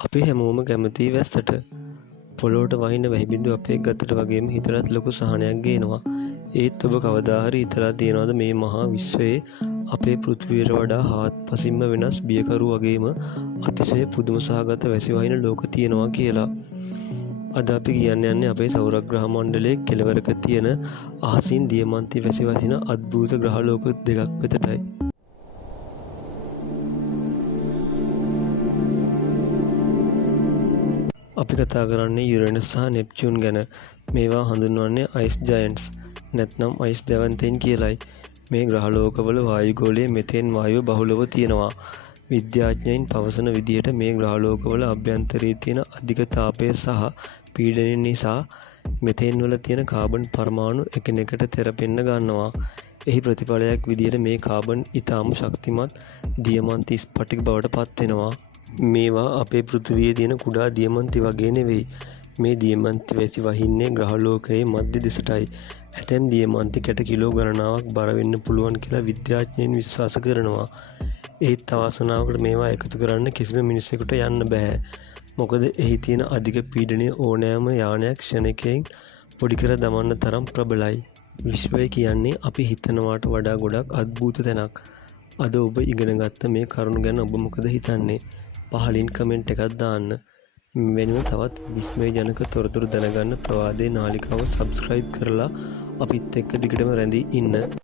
අපි හැමෝම කැමති වැස්සට. පොළොවට වහින වැහි බිඳු අපේ ගතට වගේම හිතටත් ලොකු සහනයක් ගේනවා. ඒත් ඔබ කවදා හරි හිතලා තියෙනවද මේ මහා විශ්වයේ අපේ පෘථිවියට වඩා හාත්පසින්ම වෙනස් බියකරු වගේම අතිශය පුදුම සහගත වැසි වහින ලෝක තියෙනවා කියලා? අද අපි කියන්න යන්නේ අපේ සෞරග්‍රහ මණ්ඩලයේ කෙළවරක තියෙන අහසින් දියමන්ති වැසි වහින අද්භූත ග්‍රහලෝක දෙකක් වෙතටයි. අපි කතා කරන්නේ යුරේනස් සහ නෙප්චූන් ගැන. මේවා හඳුන්වන්නේ අයිස් ජයන්ට්ස් නැත්නම් අයිස් දැවැන්තයින් කියලයි. මේ ග්‍රහලෝකවල වායුගෝලයේ මෙතේන් වායුව බහුලව තියෙනවා. විද්‍යාඥයින් පවසන විදිහට මේ ග්‍රහලෝකවල අභ්‍යන්තරයේ තියෙන අධික තාපය සහ පීඩනය නිසා මෙතේන් වල තියෙන කාබන් පරමාණු එකිනෙකට තෙරපෙන්න ගන්නවා. එහි ප්‍රතිඵලයක් විදිහට මේ කාබන් ඊටාම ශක්තිමත් දියමන්ති ස්පටික බවට පත් වෙනවා. මේවා අපේ පෘථිවියේ තියෙන කුඩා දියමන්ති වගේ නෙවෙයි. මේ දියමන්ති වැසි වහින්නේ ග්‍රහලෝකයේ මධ්‍ය දෙසටයි. ඇතැම් දියමන්ති කැට කිලෝ ගණනාවක් බර වෙන්න පුළුවන් කියලා විද්‍යාඥයින් විශ්වාස කරනවා. ඒත් අවාසනාවකට මේවා එකතු කරන්න කිසිම මිනිසෙකුට යන්න බෑ. මොකද එහි තියෙන අධික පීඩනය ඕනෑම යානයක් ක්ෂණිකයෙන් පොඩි කර දමන්න තරම් ප්‍රබලයි. විශ්වය කියන්නේ අපි හිතනවාට වඩා ගොඩක් අද්භූත තැනක්. අද ඔබ ඉගෙන ගත්ත මේ කරුණු ගැන ඔබ මොකද හිතන්නේ? පහලින් කමෙන්ට් එකක් දාන්න. වෙනම තවත් විස්මයජනක තොරතුරු දැනගන්න ප්‍රවාදේ නාලිකාව සබ්ස්ක්‍රයිබ් කරලා අපිත් එක්ක දිගටම රැඳී ඉන්න.